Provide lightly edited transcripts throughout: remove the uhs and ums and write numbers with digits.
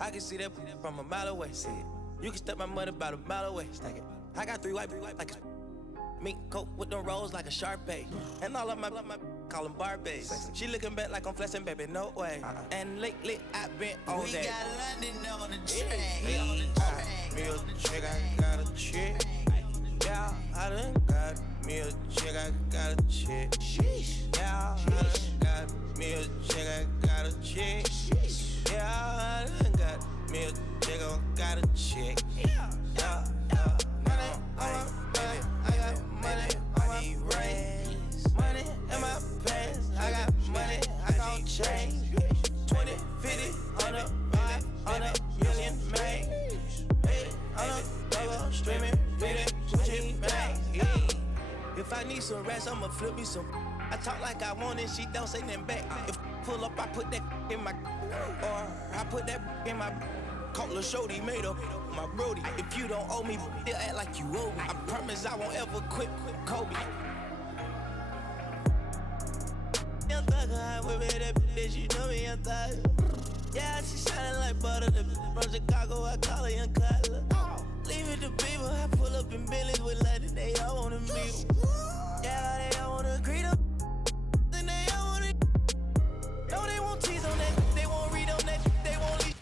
I can see that from a mile away. See it. You can step my money about a mile away. Stack it. I got 3 white like a mink coat with them rolls like a Sharpay. And all of my call them Barbies. She looking back like I'm flexing, baby, no way. And lately I've been on that. We got London on the train. Me a chick, I got a chick. Yeah, I done got me a chick, I got a chick. Yeah, I done got me a chick, I got a chick. Yeah, I done got me a chick, I got a chick. Yeah, money on my back, I got money on my brain. Money in my pants, I got money, I gon' change. 20, 50, 100, 500 million, man. On a logo, streaming, feeding, Gucci bang. If I need some rest, I'ma flip me some. I talk like I want it, she don't say nothing back. If pull up, I put that in my, or I put that in my. Call a shorty, made up my brody. If you don't owe me, they'll act like you owe me. I promise I won't ever quit Kobe. Young thugger, I whip it that bitch, you know me, young thugger. Yeah, she shining like butter. The from Chicago, I call her Young Cutler. Leave it to people, I pull up in Billy's with London, they all wanna meet. Yeah, they all wanna agree to. Then they all wanna. No, they won't tease on that, they won't read on that, they won't leave.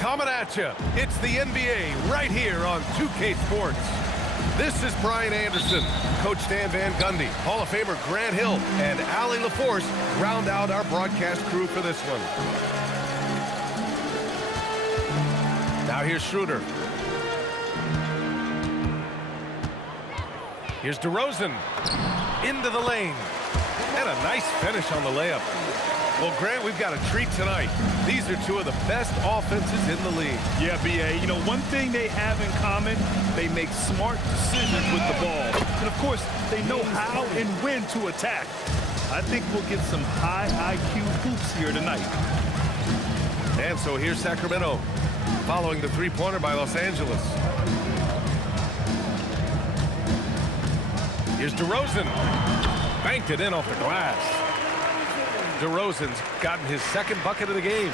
Coming at you, it's the NBA right here on 2K Sports. This is Brian Anderson, Coach Dan Van Gundy, Hall of Famer Grant Hill, and Allie LaForce round out our broadcast crew for this one. Now here's Schroeder. Here's DeRozan into the lane. And a nice finish on the layup. Well, Grant, we've got a treat tonight. These are two of the best offenses in the league. Yeah, B.A., you know, one thing they have in common, they make smart decisions with the ball. And, of course, they know how and when to attack. I think we'll get some high IQ hoops here tonight. And so here's Sacramento, following the three-pointer by Los Angeles. Here's DeRozan. Banked it in off the glass. DeRozan's gotten his second bucket of the game.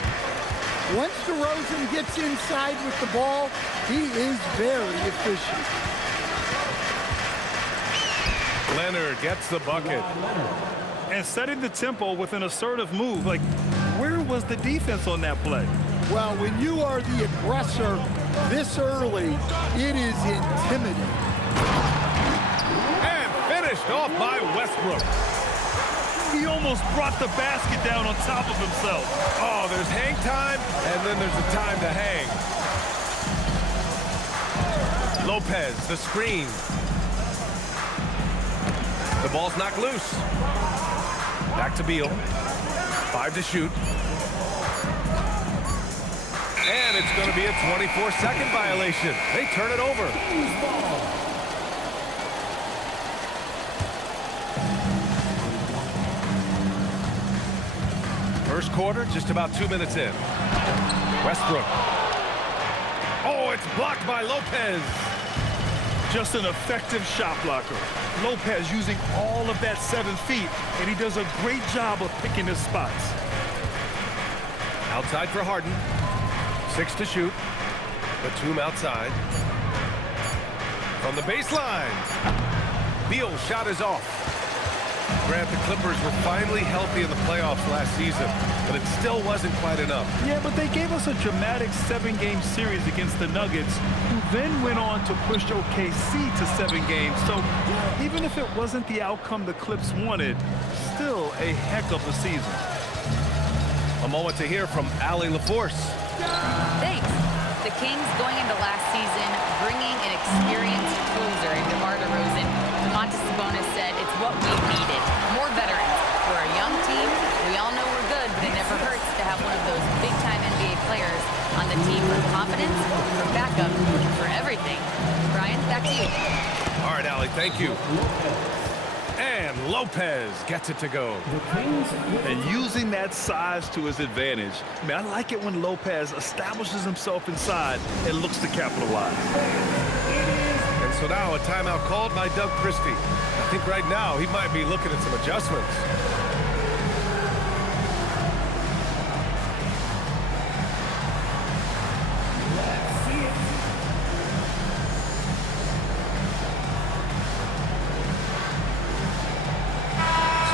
Once DeRozan gets inside with the ball, he is very efficient. Leonard gets the bucket. And setting the tempo with an assertive move. Like, where was the defense on that play? Well, when you are the aggressor this early, it is intimidating. And finished off by Westbrook. He almost brought the basket down on top of himself. Oh, there's hang time, and then there's the time to hang. Lopez, the screen. The ball's knocked loose. Back to Beal. 5 to shoot. And it's going to be a 24-second violation. They turn it over. First quarter, just about 2 minutes in. Westbrook. Oh, it's blocked by Lopez. Just an effective shot blocker. Lopez using all of that 7 feet, and he does a great job of picking his spots. Outside for Harden. 6 to shoot. Batum outside. From the baseline. Beal's shot is off. Grant, the Clippers were finally healthy in the playoffs last season, but it still wasn't quite enough. Yeah, but they gave us a dramatic 7-game series against the Nuggets, who then went on to push OKC to 7 games. So even if it wasn't the outcome the Clips wanted, still a heck of a season. A moment to hear from Allie LaForce. Thanks. The Kings going into last season, bringing an experienced closer in DeMar DeRozan. Domantas Sabonis said it's what we needed. More veterans. We're a young team. We all know we're good, but it never hurts to have one of those big-time NBA players on the team for confidence, for backup, for everything. Brian, back to you. All right, Allie, thank you. And Lopez gets it to go. And using that size to his advantage. I mean, I like it when Lopez establishes himself inside and looks to capitalize. And so now a timeout called by Doug Christie. I think right now he might be looking at some adjustments.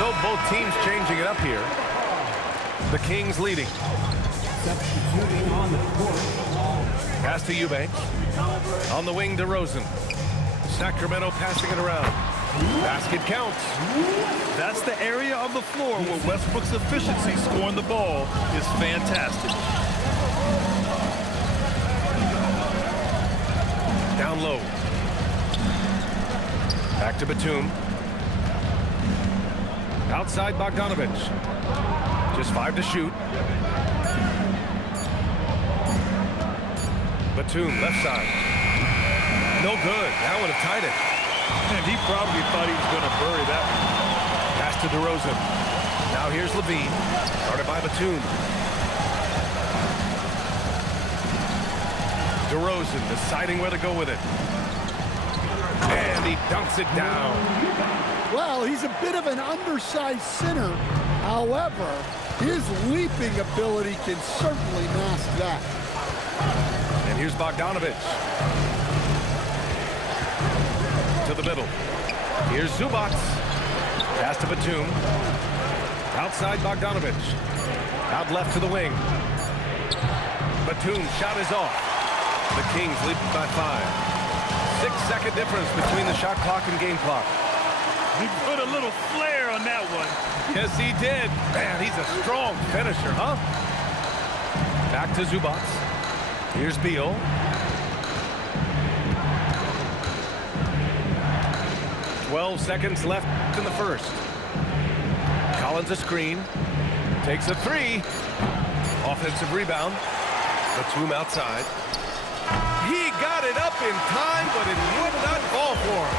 So both teams changing it up here. The Kings leading. Pass to Eubanks. On the wing to Rosen. Sacramento passing it around. Basket counts. That's the area of the floor where Westbrook's efficiency scoring the ball is fantastic. Down low. Back to Batum. Outside Bogdanovich. Just 5 to shoot. Batum, left side. No good. That would have tied it. And he probably thought he was going to bury that one. Pass to DeRozan. Now here's Levine. Started by Batum. DeRozan deciding where to go with it. And he dunks it down. Well, he's a bit of an undersized center. However, his leaping ability can certainly mask that. And here's Bogdanovich. To the middle. Here's Zubac. Pass to Batum. Outside Bogdanovich. Out left to the wing. Batum shot is off. The Kings lead by 5. 6-second difference between the shot clock and game clock. He put a little flair on that one. Yes, he did. Man, he's a strong finisher, huh? Back to Zubac. Here's Beal. "12 seconds left in the first. Collins a screen. Takes a 3. Offensive rebound. Batum outside. He got it up in time, but it would not fall for him.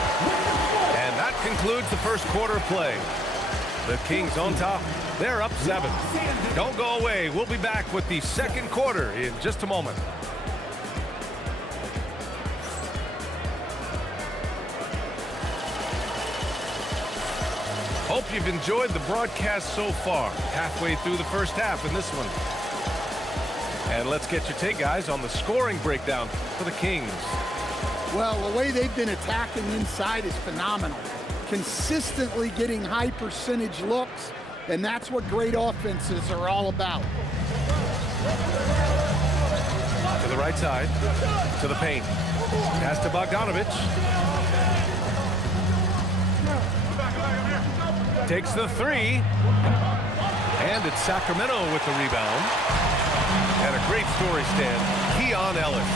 And that concludes the first quarter of play. The Kings on top. They're up 7. Don't go away. We'll be back with the second quarter in just a moment. Hope you've enjoyed the broadcast so far. Halfway through the first half in this one. And let's get your take, guys, on the scoring breakdown for the Kings. Well, the way they've been attacking inside is phenomenal. Consistently getting high percentage looks, and that's what great offenses are all about. To the right side, to the paint. Pass to Bogdanovich. Takes the 3. And it's Sacramento with the rebound. And a great story, Stan. Keon Ellis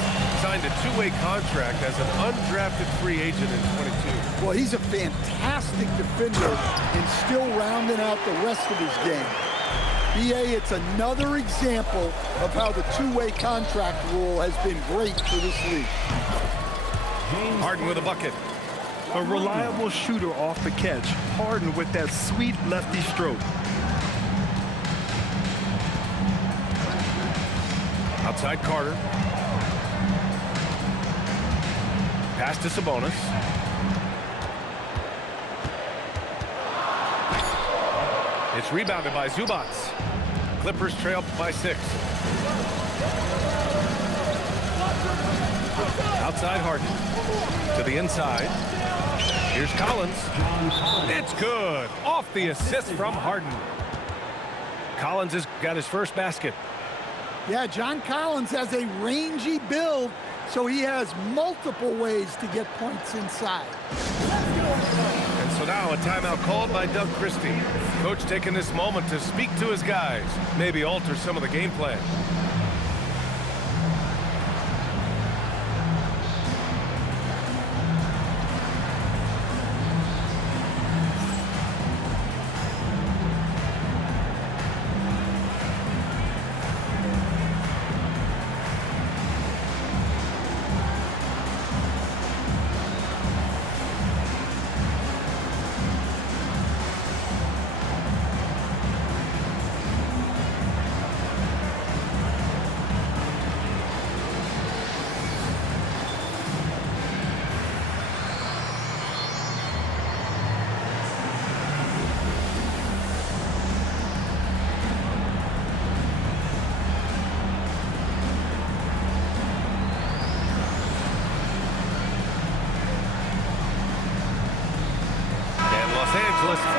signed a 2-way contract as an undrafted free agent in 22. Well, he's a fantastic defender and still rounding out the rest of his game. BA, it's another example of how the 2-way contract rule has been great for this league. Harden with a bucket. A reliable shooter off the catch. Harden with that sweet lefty stroke. Outside Carter. Pass to Sabonis. It's rebounded by Zubac. Clippers trail by 6. Outside Harden. To the inside. Here's Collins. It's good. Off the assist from Harden. Collins has got his first basket. Yeah, John Collins has a rangy build, so he has multiple ways to get points inside. And so now a timeout called by Doug Christie. Coach taking this moment to speak to his guys, maybe alter some of the game plan.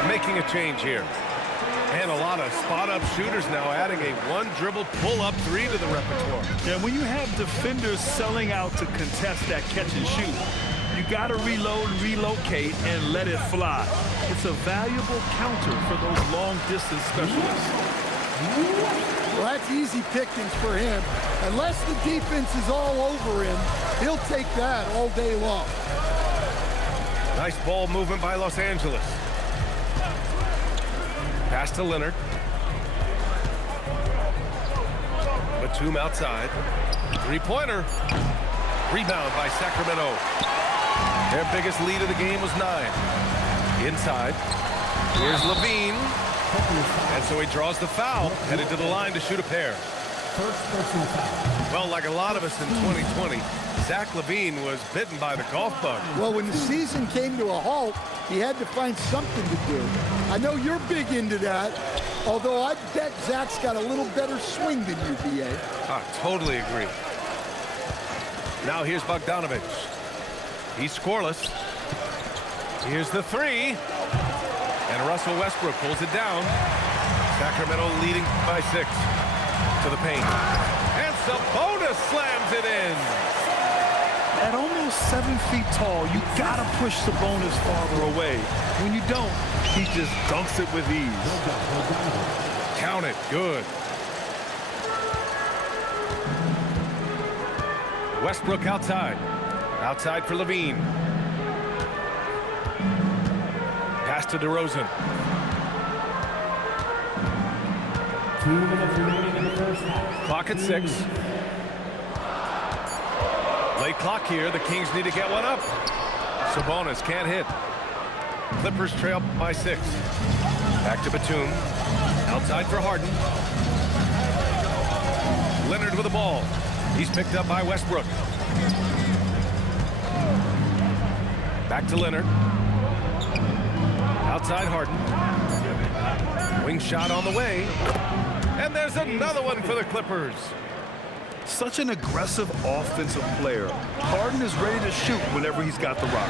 making a change here. And a lot of spot-up shooters now adding a one-dribble pull-up three to the repertoire. Yeah, when you have defenders selling out to contest that catch and shoot, you got to reload, relocate, and let it fly. It's a valuable counter for those long-distance specialists. Well, that's easy pickings for him. Unless the defense is all over him, he'll take that all day long. Nice ball movement by Los Angeles. Pass to Leonard. Batum outside. Three-pointer. Rebound by Sacramento. Their biggest lead of the game was 9. Inside. Here's Levine. And so he draws the foul, headed to the line to shoot a pair. Well, like a lot of us in 2020, Zach LaVine was bitten by the golf bug. Well, when the season came to a halt, he had to find something to do. I know you're big into that, although I bet Zach's got a little better swing than you, B.A. I totally agree. Now here's Bogdanovic. He's scoreless. Here's the three. And Russell Westbrook pulls it down. Sacramento leading by 6. To the paint. And Sabonis slams it in. At almost 7 feet tall, you gotta push Sabonis farther away. When you don't, he just dunks it with ease. Count it. Good. Westbrook outside. Outside for Levine. Pass to DeRozan. 2 minutes remaining in the first half. Clock at 6. Late clock here. The Kings need to get one up. Sabonis can't hit. Clippers trail by 6. Back to Batum. Outside for Harden. Leonard with the ball. He's picked up by Westbrook. Back to Leonard. Outside Harden. Wing shot on the way. And there's another one for the Clippers. Such an aggressive offensive player. Harden is ready to shoot whenever he's got the rock.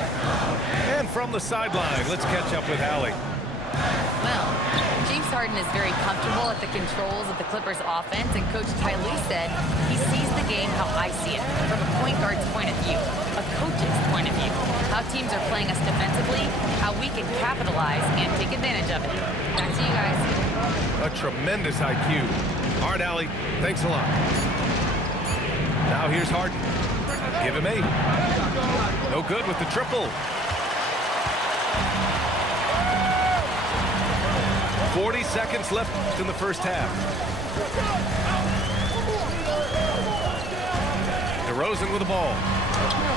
And from the sideline, let's catch up with Allie. Well, James Harden is very comfortable at the controls of the Clippers offense, and Coach Ty Lue said he sees the game how I see it, from a point guard's point of view, a coach's point of view, how teams are playing us defensively, how we can capitalize and take advantage of it. Back to you guys. A tremendous IQ. All right, Allie, thanks a lot. Now here's Harden. Give him 8. No good with the triple. 40 seconds left in the first half. DeRozan with the ball.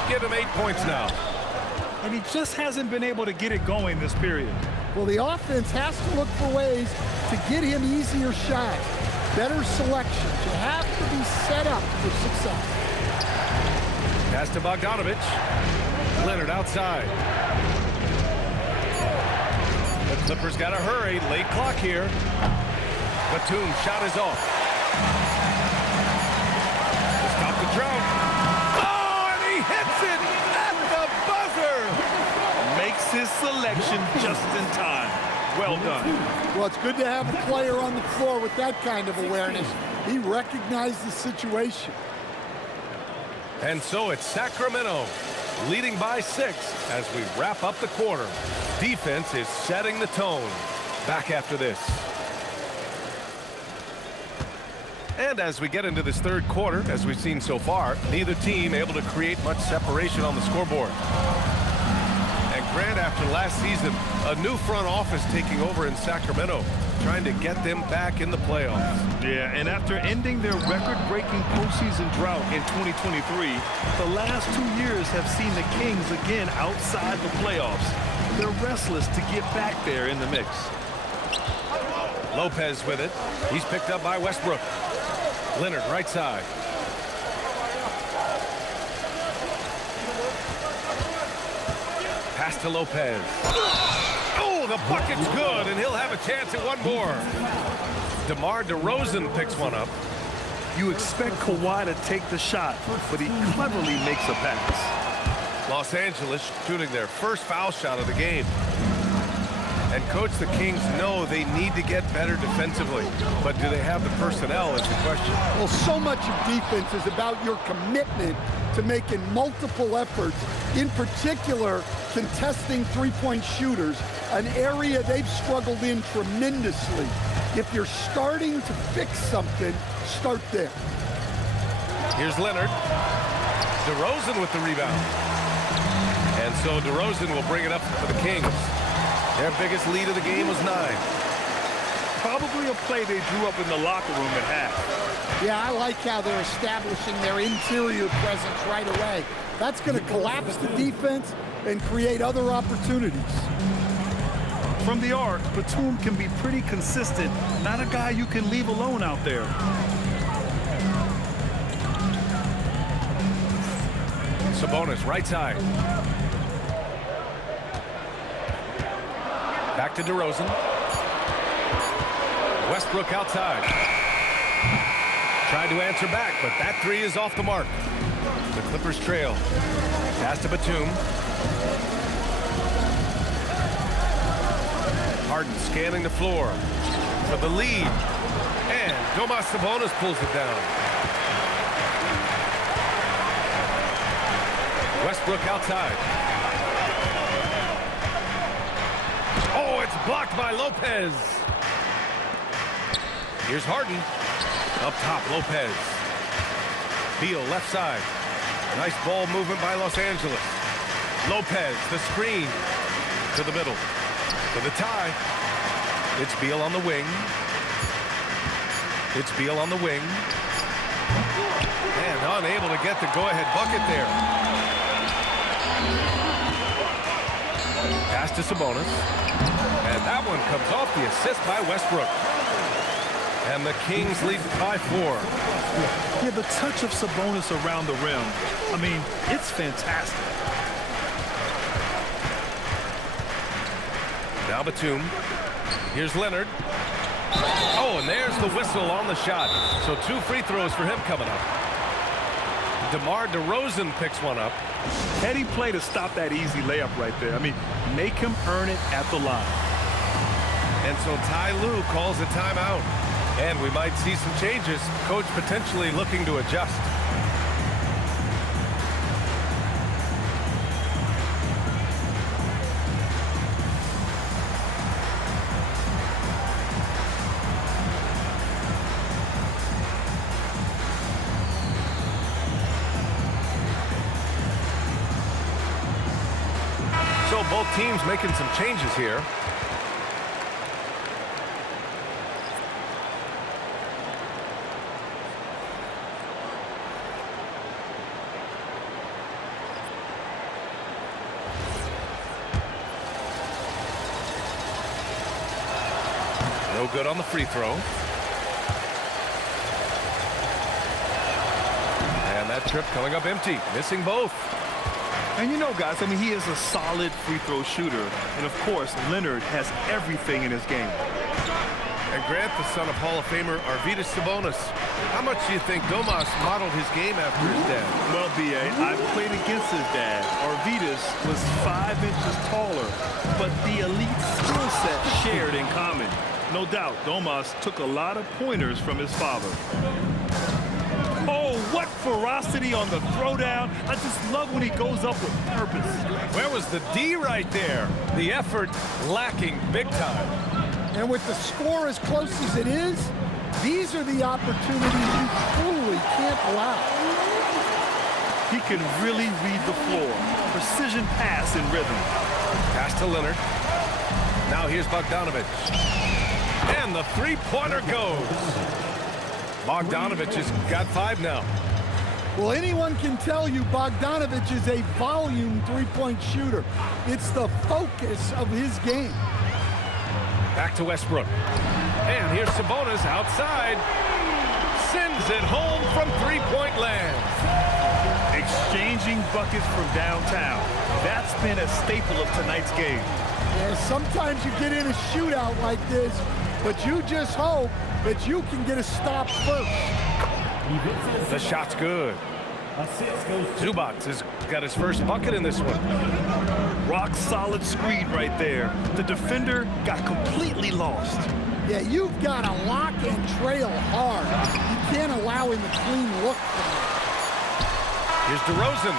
Give him 8 points now. And he just hasn't been able to get it going this period. Well, the offense has to look for ways to get him easier shots, better selections. You have to be set up for success. Pass to Bogdanovic. Leonard outside. The Clippers got to hurry. Late clock here. Batum shot is off. Stop the drought. Oh, and he hits it at the buzzer. Makes his selection just in time. Well done. Well, it's good to have a player on the floor with that kind of awareness. He recognized the situation. And so it's Sacramento leading by 6 as we wrap up the quarter. Defense is setting the tone. Back after this. And as we get into this third quarter, as we've seen so far, neither team able to create much separation on the scoreboard. And Grant, after last season, a new front office taking over in Sacramento, trying to get them back in the playoffs. Yeah, and after ending their record-breaking postseason drought in 2023, the last 2 years have seen the Kings again outside the playoffs. They're restless to get back there in the mix. Lopez with it. He's picked up by Westbrook. Leonard right side. Pass to Lopez. Oh, the bucket's good, and he'll have a chance at one more. DeMar DeRozan picks one up. You expect Kawhi to take the shot, but he cleverly makes a pass. Los Angeles shooting their first foul shot of the game. And, Coach, the Kings know they need to get better defensively. But do they have the personnel is the question. Well, so much of defense is about your commitment to making multiple efforts, in particular, contesting three-point shooters, an area they've struggled in tremendously. If you're starting to fix something, start there. Here's Leonard. DeRozan with the rebound. And so DeRozan will bring it up for the Kings. Their biggest lead of the game was 9. Probably a play they drew up in the locker room at half. Yeah, I like how they're establishing their interior presence right away. That's going to collapse the defense and create other opportunities. From the arc, Batum can be pretty consistent. Not a guy you can leave alone out there. Sabonis, right side. Back to DeRozan. Westbrook outside. Tried to answer back, but that three is off the mark. The Clippers trail. Pass to Batum. Harden scanning the floor for the lead. And Domas Sabonis pulls it down. Westbrook outside. Oh, it's blocked by Lopez. Here's Harden. Up top, Lopez. Beal left side. Nice ball movement by Los Angeles. Lopez, the screen to the middle. For the tie. It's Beal on the wing. It's Beal on the wing. And unable to get the go-ahead bucket there. Pass to Sabonis. And that one comes off the assist by Westbrook. And the Kings lead by 4. Yeah, the touch of Sabonis around the rim, I mean, it's fantastic. Now Batum. Here's Leonard. Oh, and there's the whistle on the shot. So 2 free throws for him coming up. DeMar DeRozan picks one up. Heady play to stop that easy layup right there. I mean, make him earn it at the line. And so Ty Lue calls a timeout. And we might see some changes. Coach potentially looking to adjust. So both teams making some changes here. No good on the free throw. And that trip coming up empty, missing both. And you know, guys, I mean, he is a solid free throw shooter. And, of course, Leonard has everything in his game. And Grant, the son of Hall of Famer Arvydas Sabonis. How much do you think Domas modeled his game after his dad? Well, B.A., I played against his dad. Arvydas was 5 inches taller, but the elite skill set shared in common. No doubt, Domas took a lot of pointers from his father. Oh, what ferocity on the throwdown. I just love when he goes up with purpose. Where was the D right there? The effort lacking big time. And with the score as close as it is, these are the opportunities you truly can't allow. He can really read the floor. Precision pass in rhythm. Pass to Leonard. Now here's Bogdanovic. And the three-pointer goes. Bogdanovic has got 5 now. Well, anyone can tell you Bogdanovic is a volume three-point shooter. It's the focus of his game. Back to Westbrook. And here's Sabonis outside. Sends it home from three-point land. Exchanging buckets from downtown. That's been a staple of tonight's game. Yeah, sometimes you get in a shootout like this, but you just hope that you can get a stop first. The shot's good. Assist goes to Zubac has got his first bucket in this one. Rock solid screen right there. The defender got completely lost. Yeah, you've got to lock and trail hard. You can't allow him a clean look from there. Here's DeRozan.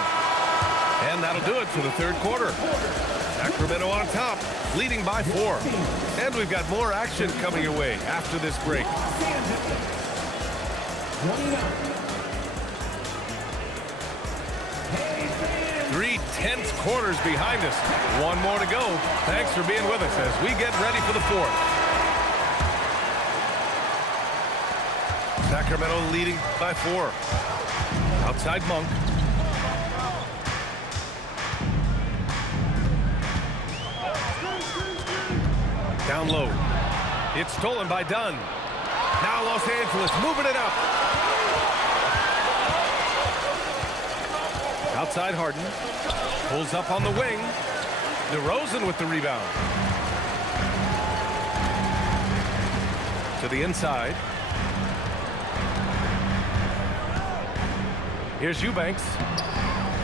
And that'll do it for the third quarter. Sacramento on top, leading by 4. And we've got more action coming your way after this break. 3 tense quarters behind us. One more to go. Thanks for being with us as we get ready for the fourth. Sacramento leading by 4. Outside Monk. Down low. It's stolen by Dunn. Now Los Angeles moving it up. Outside Harden. Pulls up on the wing. DeRozan with the rebound. To the inside. Here's Eubanks.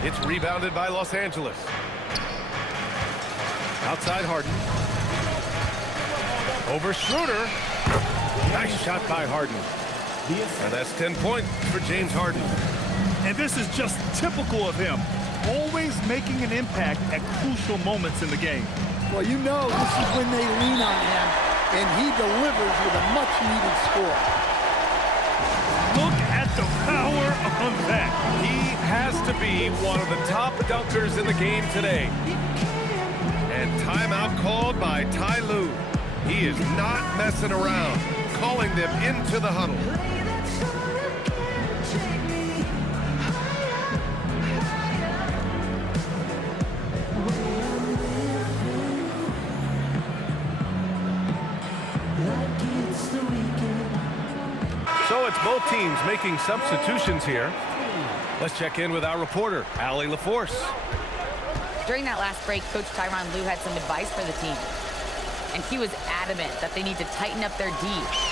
It's rebounded by Los Angeles. Outside Harden. Over Schroeder. Nice shot by Harden. And that's 10 points for James Harden. And this is just typical of him. Always making an impact at crucial moments in the game. Well, you know this is when they lean on him, and he delivers with a much-needed score. Look at the power of that. He has to be one of the top dunkers in the game today. And timeout called by Ty Lue. He is not messing around, calling them into the huddle. So it's both teams making substitutions here. Let's check in with our reporter, Allie LaForce. During that last break, Coach Tyronn Lue had some advice for the team. And he was adamant that they need to tighten up their D.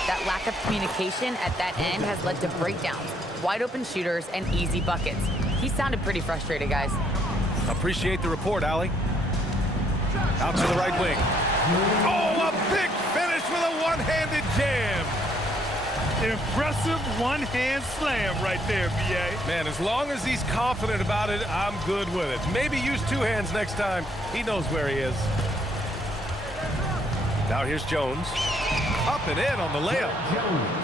That lack of communication at that end has led to breakdowns, wide open shooters, and easy buckets. He sounded pretty frustrated, guys. Appreciate the report, Allie. Out to the right wing. Oh, a big finish with a one-handed jam. Impressive one-hand slam right there, B.A. Man, as long as he's confident about it, I'm good with it. Maybe use 2 hands next time. He knows where he is. Now here's Jones. Up and in on the layup.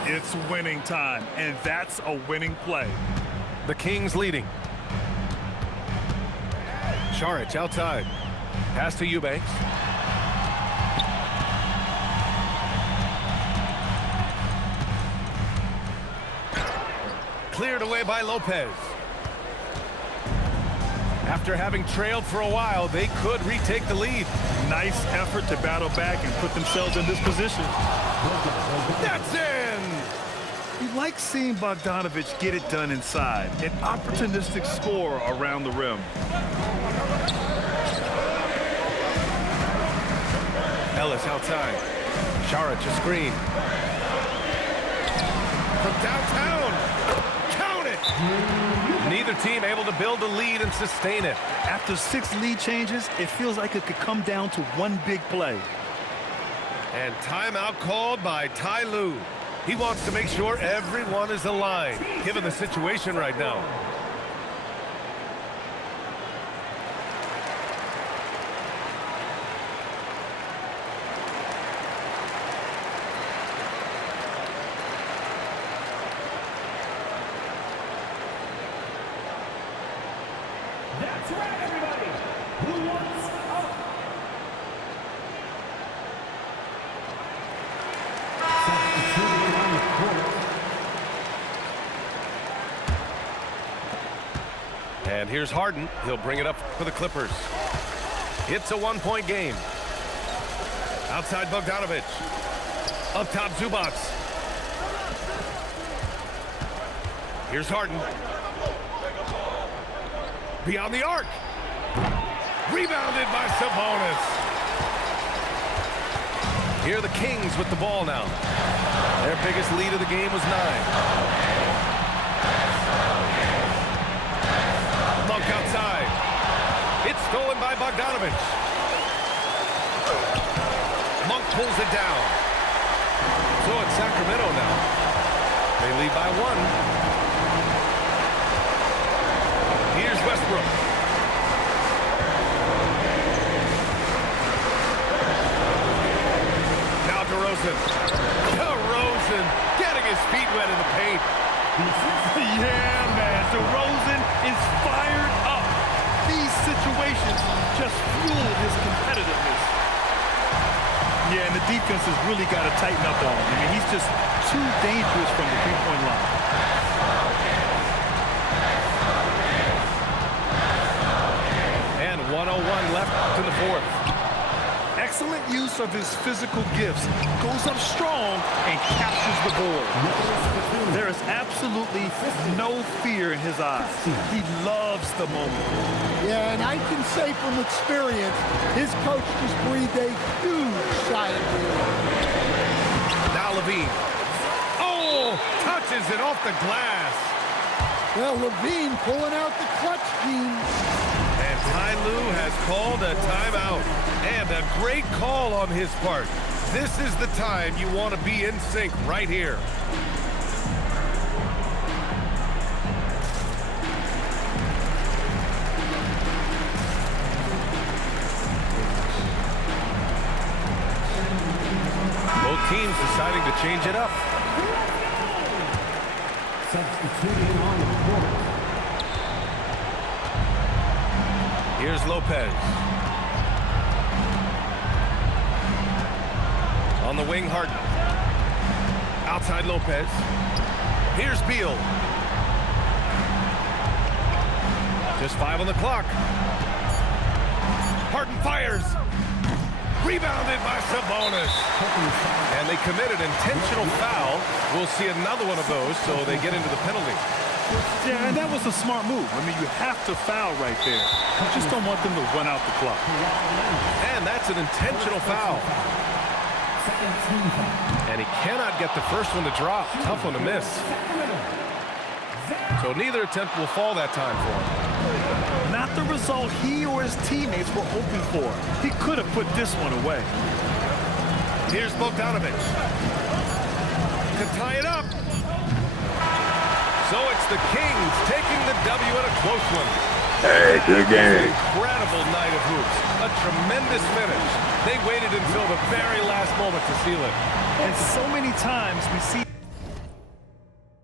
It's winning time, and that's a winning play. The Kings leading. Saric outside. Pass to Eubanks. Cleared away by Lopez. After having trailed for a while, they could retake the lead. Nice effort to battle back and put themselves in this position. That's in! We like seeing Bogdanovic get it done inside. An opportunistic score around the rim. Ellis outside. Saric a screen. From downtown. Count it! Neither team able to build a lead and sustain it. After 6 lead changes, it feels like it could come down to one big play. And timeout called by Ty Lue. He wants to make sure everyone is aligned, given the situation right now. That's right, everybody. Who wants up? Substituting on the court. And here's Harden. He'll bring it up for the Clippers. It's a 1-point game. Outside Bogdanovic. Up top Zubac. Here's Harden. Beyond the arc. Rebounded by Sabonis. Here are the Kings with the ball now. Their biggest lead of the game was 9. dunk outside. It's stolen by Bogdanovic. Monk pulls it down. So it's Sacramento now. They lead by 1. Here's Westbrook. Now DeRozan. DeRozan getting his feet wet in the paint. Yeah, man. DeRozan is fired up. These situations just fuel his competitiveness. Yeah, and the defense has really got to tighten up on him. I mean, he's just too dangerous from the three-point line. And 1:01 left in the 4th. Excellent use of his physical gifts. Goes up strong and captures the board. There is absolutely no fear in his eyes. He loves the moment. Yeah, and I can say from experience, his coach just breathed a huge sigh of relief. Now Levine. Oh, touches it off the glass. Well, Levine pulling out the clutch gene. And Ty Lue has called a timeout. And a great call on his part. This is the time you want to be in sync right here. Both teams deciding to change it up. Substituting on the court. Here's Lopez. On the wing, Harden. Outside Lopez. Here's Beal. Just 5 on the clock. Harden fires. Rebounded by Sabonis. And they committed intentional foul. We'll see another one of those, so they get into the penalty. Yeah, and that was a smart move. I mean, you have to foul right there. You just don't want them to run out the clock. And that's an intentional foul. And he cannot get the first one to drop. Tough one to miss. So neither attempt will fall that time for him. Not the result he or his teammates were hoping for. He could have put this one away. Here's Bogdanovic. To tie it up. So it's the Kings taking the W in a close one. Hey, good game. Incredible night of hoops. A tremendous finish. They waited until the very last moment to seal it. And so many times we see